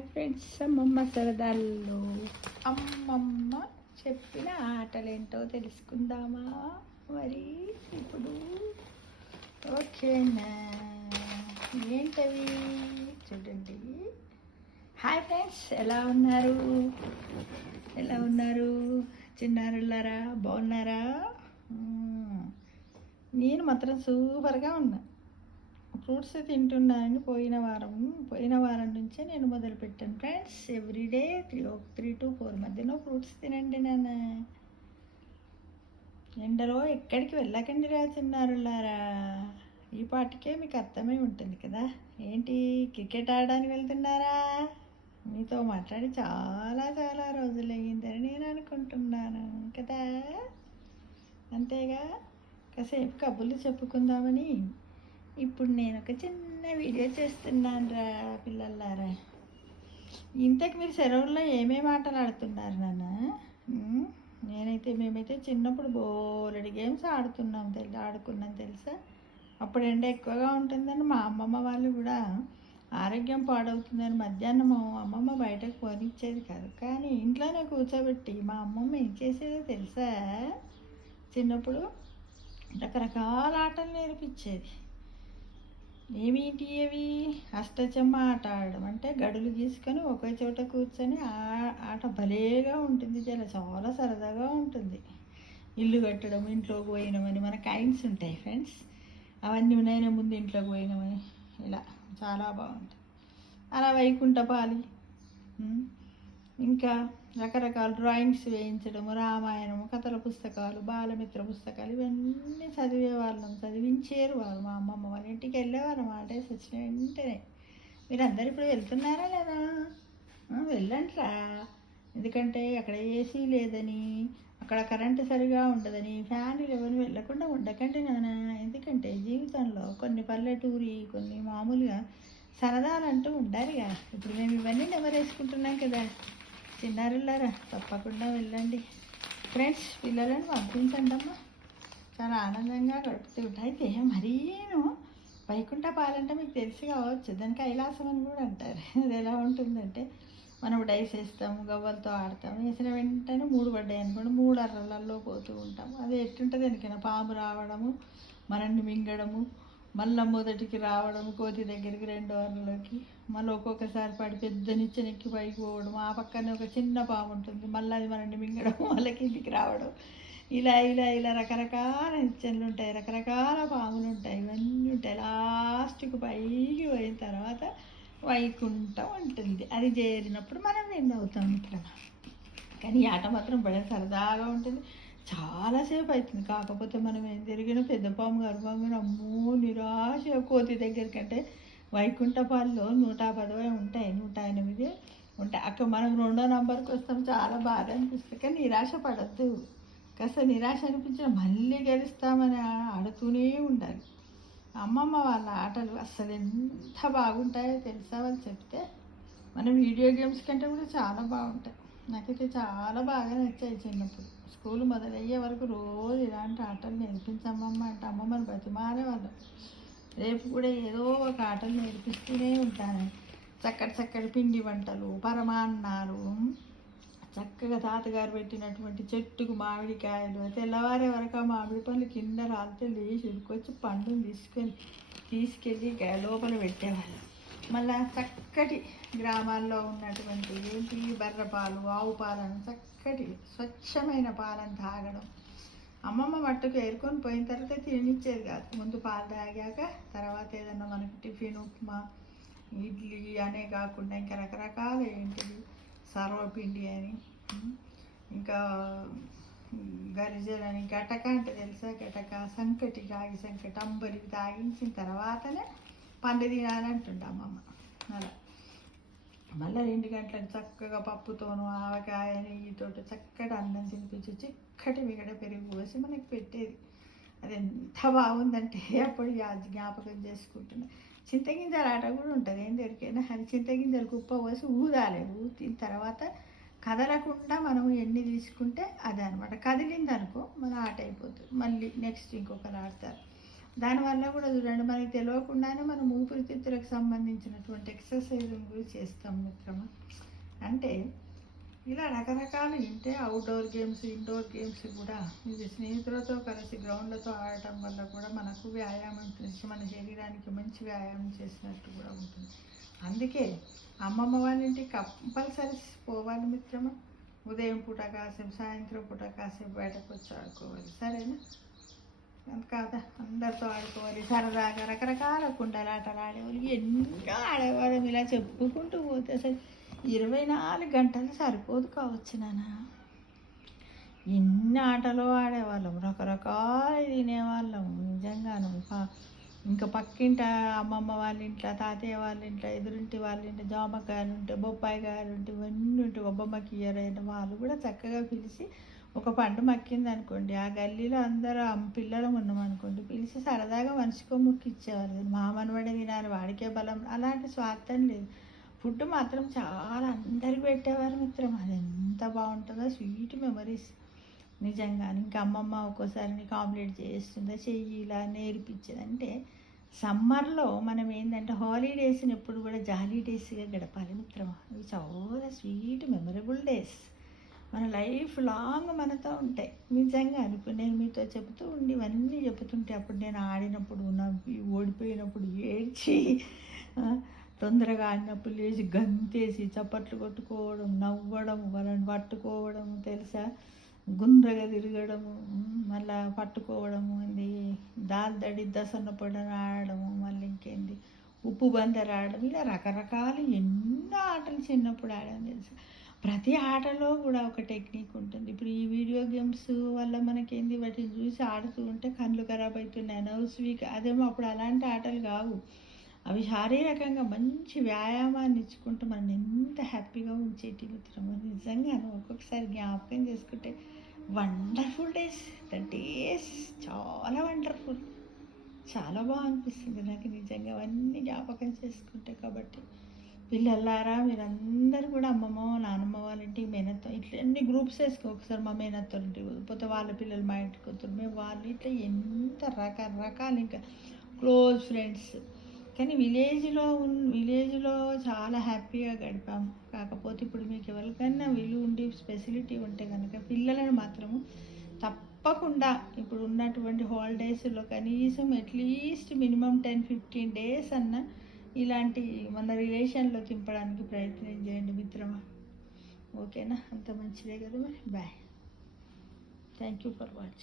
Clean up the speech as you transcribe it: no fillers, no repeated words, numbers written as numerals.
Hi friends, అమ్మమ్మ సరదాల్లో అమ్మమ్మ చెప్పిన ఆటలేంటో తెలుసుకుందామా? మరి ఇప్పుడు ఓకేనా? ఏంటవి చూడండి. హాయ్ ఫ్రెండ్స్, ఎలా ఉన్నారు? చిన్నారులారా, బాగున్నారా? నేను మాత్రం సూపర్గా ఉన్నా. ఫ్రూట్స్ తింటున్నాను. పోయిన వారం నుంచే నేను మొదలుపెట్టాను ఫ్రెండ్స్. ఎవ్రీడే 3 to 4 మధ్యలో ఫ్రూట్స్ తినండి నాన్న. ఎండలో ఎక్కడికి వెళ్ళకండి రాచున్నారులారా. ఈ పాటికే మీకు అర్థమై ఉంటుంది కదా. ఏంటి, క్రికెట్ ఆడడానికి వెళ్తున్నారా? మీతో మాట్లాడి చాలా చాలా రోజులు అయ్యిందని నేను అనుకుంటున్నాను కదా. అంతేగా, కాసేపు కబుర్లు చెప్పుకుందామని ఇప్పుడు నేను ఒక చిన్న వీడియో చేస్తున్నాను రా పిల్లలారా. ఇంతకు మీరు సెలవుల్లో ఏమేమి ఆటలు ఆడుతున్నారు నాన్న? మేమైతే చిన్నప్పుడు బోలెడు గేమ్స్ ఆడుకున్నాం తెలుసా. అప్పుడు ఎండ ఎక్కువగా ఉంటుందని మా అమ్మమ్మ వాళ్ళు కూడా ఆరోగ్యం పాడవుతుందని మధ్యాహ్నం అమ్మమ్మ బయటకు పోనిచ్చేది కాదు. కానీ ఇంట్లోనే కూర్చోబెట్టి మా అమ్మమ్మ ఏం చేసేదో తెలుసా? చిన్నప్పుడు రకరకాల ఆటలు నేర్పించేది. ఏమిటి అవి? అష్టచమ్మ ఆట ఆడడం, అంటే గడులు గీసుకొని ఒకే చోట కూర్చొని ఆట భలేగా ఉంటుంది. చాలా సరదాగా ఉంటుంది. ఇల్లు కట్టడం, ఇంట్లోకి పోయినామని మన కైన్స్ ఉంటాయి ఫ్రెండ్స్, అవన్నీ ఉన్నాయని ముందు ఇంట్లోకి పోయినామని, ఇలా చాలా బాగుంటుంది. అలా వైకుంఠపాలి, ఇంకా రకరకాల డ్రాయింగ్స్ వేయించడము, రామాయణము, కథల పుస్తకాలు, బాలమిత్ర పుస్తకాలు, ఇవన్నీ చదివించేరు వాళ్ళు. మా అమ్మమ్మ వాళ్ళ ఇంటికి వెళ్ళేవారు హాలిడేస్ వచ్చిన వెంటనే. మీరు అందరు ఇప్పుడు వెళ్తున్నారా లేదా? వెళ్ళండిరా. ఎందుకంటే అక్కడ ఏసీ లేదని, అక్కడ కరెంటు సరిగా ఉండదని, ఫ్యాన్లు ఎవరు వెళ్ళకుండా ఉండకండి నాన్న. ఎందుకంటే జీవితంలో కొన్ని పల్లెటూరి, కొన్ని మామూలుగా సరదాలంటూ ఉండాలిగా. ఇప్పుడు మేము ఇవన్నీ నెమరేసుకుంటున్నాం కదా. చిన్నారులారా, తప్పకుండా వెళ్ళండి ఫ్రెండ్స్. పిల్లలను పంపించండి అమ్మా, చాలా ఆనందంగా గడుపుతూ ఉంటాయి. అయితే మరీను వైకుంఠ పాలంటే మీకు తెలిసి కావచ్చు, దాని కైలాసం అని కూడా అంటారు. అది ఎలా ఉంటుందంటే, మనం డైస్ వేస్తాము, గవ్వలతో ఆడతాము. వేసిన వెంటనే 3 పడ్డాయి అనుకోండి, 3 అర్రలలో పోతూ ఉంటాము. అది ఎట్టుంటుంది, ఎందుకైనా పాము రావడము, మనల్ని మింగడము, మళ్ళీ మొదటికి రావడము, కోతి దగ్గరికి 2వ అరలోకి, మళ్ళీ ఒక్కొక్కసారి పడి పెద్ద నిచ్చెనెక్కి పైకి పోవడం, ఆ పక్కనే ఒక చిన్న పాము ఉంటుంది, మళ్ళీ అది మనల్ని మింగడం, మళ్ళీ కిందికి రావడం, ఇలా ఇలా ఇలా రకరకాల నిచ్చెనలు ఉంటాయి, రకరకాల పాములు ఉంటాయి, ఇవన్నీ ఉంటాయి. లాస్ట్కి పైకి పోయిన తర్వాత వైకుంఠం ఉంటుంది. అది చేరినప్పుడు మనం విన్ అవుతాం మిత్రమా. కానీ ఈ ఆట మాత్రం భలే సరదాగా ఉంటుంది. చాలాసేపు అవుతుంది. కాకపోతే మనం ఏం జరిగిన పెద్ద పాము గర్భంగా అమ్మో నిరాశ. కోతి దగ్గరికంటే వైకుంఠపాల్లో 110 ఉంటాయి, 108 ఉంటాయి. అక్కడ మనం 2వ నంబర్కి వస్తాం. చాలా బాధ అనిపిస్తుంది. కానీ నిరాశ పడద్దు. కాస్త నిరాశ అనిపించిన మళ్ళీ గెలుస్తామని ఆడుతూనే ఉండాలి. అమ్మమ్మ వాళ్ళ ఆటలు అసలు ఎంత బాగుంటాయో తెలుసా, వాళ్ళు చెప్తే. మన వీడియో గేమ్స్ కంటే కూడా చాలా బాగుంటాయి. నాకైతే చాలా బాగా నచ్చాయి. చిన్నప్పుడు స్కూల్ మొదలయ్యే వరకు రోజు ఇలాంటి ఆటలు నేర్పించమ్మమ్మ అంటే అమ్మమ్మని బతిమారేవాళ్ళం. రేపు కూడా ఏదో ఒక ఆటలు నేర్పిస్తూనే ఉంటాను. చక్కటి పిండి వంటలు, పరమాన్నాలు, చక్కగా తాతగారు పెట్టినటువంటి చెట్టుకు మామిడికాయలు. తెల్లవారే వరకు ఆ మామిడి పళ్ళు కింద రాలితే లేచి ఉడుకొచ్చి పండుని తీసుకెళ్ళి లోపల పెట్టేవాళ్ళు. మళ్ళా చక్కటి గ్రామాల్లో ఉన్నటువంటి ఏంటి బర్రె పాలు, ఆవు పాలను, చక్కటి స్వచ్ఛమైన పాలను తాగడం. అమ్మమ్మ మట్టుకు ఏరుకొని పోయిన తర్వాత తినిచ్చేది కాదు. ముందు పాలు తాగాక తర్వాత ఏదన్నా మనకి టిఫిన్, ఉప్మా, ఇడ్లీ అనే కాకుండా ఇంకా రకరకాల ఏంటిది సర్వపిండి అని, ఇంకా గరిజలని, గటక అంటే తెలుసా, గటక, సంకటి, రాగి సంకటి, అంబలి తాగించిన తర్వాతనే పండు తినాలంటుండే అమ్మమ్మ. అలా మళ్ళీ 2 గంటలకు చక్కగా పప్పుతోను, ఆవకాయ, నెయ్యితోటి చక్కటి అన్నం తినిపించి చిక్కటి మిగడ పెరుగు పోసి మనకి పెట్టేది. అది ఎంత బాగుందంటే అప్పుడు జ్ఞాపకం చేసుకుంటున్నా. చింతగింజల ఆట కూడా ఉంటుంది. ఏం దొరికైనా అది చింతగింజలు కుప్ప పోసి ఊదాలి. ఊదిన తర్వాత కదలకుండా మనం ఎన్ని తీసుకుంటే అదే అనమాట. కదిలిందనుకో మన ఆట అయిపోతుంది. మళ్ళీ నెక్స్ట్ ఇంకొకరు ఆడతారు. దానివల్ల కూడా చూడండి మనకి తెలియకుండానే మనం ఊపిరితిత్తులకు సంబంధించినటువంటి ఎక్సర్సైజ్ కూడా చేస్తాం మిత్రమా. అంటే ఇలా రకరకాలు ఇంటే అవుట్డోర్ గేమ్స్, ఇండోర్ గేమ్స్ కూడా ఇది స్నేహితులతో కలిసి గ్రౌండ్లతో ఆడటం వల్ల కూడా మనకు వ్యాయామం చేసి మన శరీరానికి మంచి వ్యాయామం చేసినట్టు కూడా ఉంటుంది. అందుకే అమ్మమ్మ వాళ్ళ ఇంటికి కంపల్సరీ పోవాలి మిత్రమా. ఉదయం పూట కాసేపు, సాయంత్రం పూట కాసేపు బయటకు వచ్చి ఆడుకోవాలి, సరేనా? కాదా, అందరితో ఆడుకోవాలి సరదాగా. రకరకాల కుండలాటలు ఆడేవాళ్ళు, ఎన్నో ఆడేవాళ్ళం. ఇలా చెప్పుకుంటూ పోతే అసలు 24 గంటలు సరిపోదు కావచ్చు నాన్న. ఎన్ని ఆటలు ఆడేవాళ్ళం, రకరకాలు తినేవాళ్ళం నిజంగాను. ఇంకా పక్కింట అమ్మమ్మ వాళ్ళ ఇంట్లో, తాతయ్య వాళ్ళ ఇంట్లో, ఎదురింటి వాళ్ళ ఇంట్లో జామకాయలు ఉంటే, బొప్పాయి కాయలు ఉంటే, ఇవన్నీ ఉంటే బొబ్బమ్మకి ఇయ్యరైన వాళ్ళు కూడా చక్కగా పిలిచి ఒక పండు మక్కింది అనుకోండి, ఆ గల్లీలో అందరూ పిల్లలం ఉన్నాం అనుకోండి, పిలిచి సరదాగా మనిషికో ముక్కు ఇచ్చేవాళ్ళు. మా మనవడే తినాలి, వాడికే బలం, అలాంటి స్వార్థం లేదు. ఫుడ్ మాత్రం చాలా అందరికి పెట్టేవారు మిత్రం. అది ఎంత బాగుంటుందో, స్వీట్ మెమరీస్ నిజంగా. ఇంకా అమ్మమ్మ ఒక్కోసారి నీకు ఆమ్లెట్ చేస్తుందా, చెయ్యి ఇలా నేర్పించేది. అంటే సమ్మర్లో మనం ఏంటంటే హాలిడేస్ని ఎప్పుడు కూడా జాలీ డేస్గా గడపాలి మిత్రమా. ఇవి చాలా స్వీట్ మెమరబుల్ డేస్, మన లైఫ్ లాంగ్ మనతో ఉంటాయి నిజంగా. ఇప్పుడు నేను మీతో చెబుతూ ఉండి ఇవన్నీ చెబుతుంటే, అప్పుడు నేను ఆడినప్పుడు నవ్వి, ఓడిపోయినప్పుడు ఏడ్చి, తొందరగా ఆడినప్పుడు లేచి గంతేసి చప్పట్లు కొట్టుకోవడం, నవ్వడం, వాళ్ళని పట్టుకోవడం తెలుసా, గుండ్రగా తిరగడము, మళ్ళీ పట్టుకోవడము, ఇది దాల్దడి దసన్న పొడని ఆడడము, మళ్ళీ ఇంకేంది ఉప్పు బందరు ఆడడం, ఇలా రకరకాలు ఎన్నో ఆటలు చిన్నప్పుడు ఆడడం తెలుసా. ప్రతి ఆటలో కూడా ఒక టెక్నిక్ ఉంటుంది. ఇప్పుడు ఈ వీడియో గేమ్స్ వల్ల మనకేంది, వాటిని చూసి ఆడుతూ ఉంటే కళ్ళు ఖరాబ్ అవుతున్నాయి, నర్వ్స్ వీక్. అదేమో అప్పుడు అలాంటి ఆటలు కావు. అవి శారీరకంగా మంచి వ్యాయామాన్ని ఇచ్చుకుంటూ మనం ఎంత హ్యాపీగా ఉంచేటి మిత్రమో. నిజంగా ఒక్కొక్కసారి జ్ఞాపకం చేసుకుంటే వండర్ఫుల్ డేస్. ద డేస్ చాలా వండర్ఫుల్, చాలా బాగా అనిపిస్తుంది నాకు నిజంగా అవన్నీ జ్ఞాపకం చేసుకుంటే. కాబట్టి పిల్లలారా, మీరందరూ కూడా అమ్మమ్మ నాన్నమ్మ వాళ్ళ ఇంటికి, మేనత్త ఇట్లా అన్ని గ్రూప్స్ వేసుకో. ఒకసారి మా మేనత్త ఇంటికి పోతే వాళ్ళ పిల్లలు మా ఇంటికి వస్తారు, మేము వాళ్ళు ఇట్లా ఎంత రకరకాలు ఇంకా క్లోజ్ ఫ్రెండ్స్. కానీ విలేజ్లో చాలా హ్యాపీగా గడిపాము. కాకపోతే ఇప్పుడు మీకు ఎవరికైనా విలువ ఉండి ఫెసిలిటీ ఉంటే కనుక పిల్లలను మాత్రము తప్పకుండా ఇప్పుడు ఉన్నటువంటి హాలిడేస్లో కనీసం అట్లీస్ట్ మినిమం 10-15 డేస్ అన్న ఇలాంటి మన రిలేషన్లో తింపడానికి ప్రయత్నం చేయండి మిత్రమా. ఓకేనా? అంత మంచిదే కదా మరి. Bye. Thank you for watching.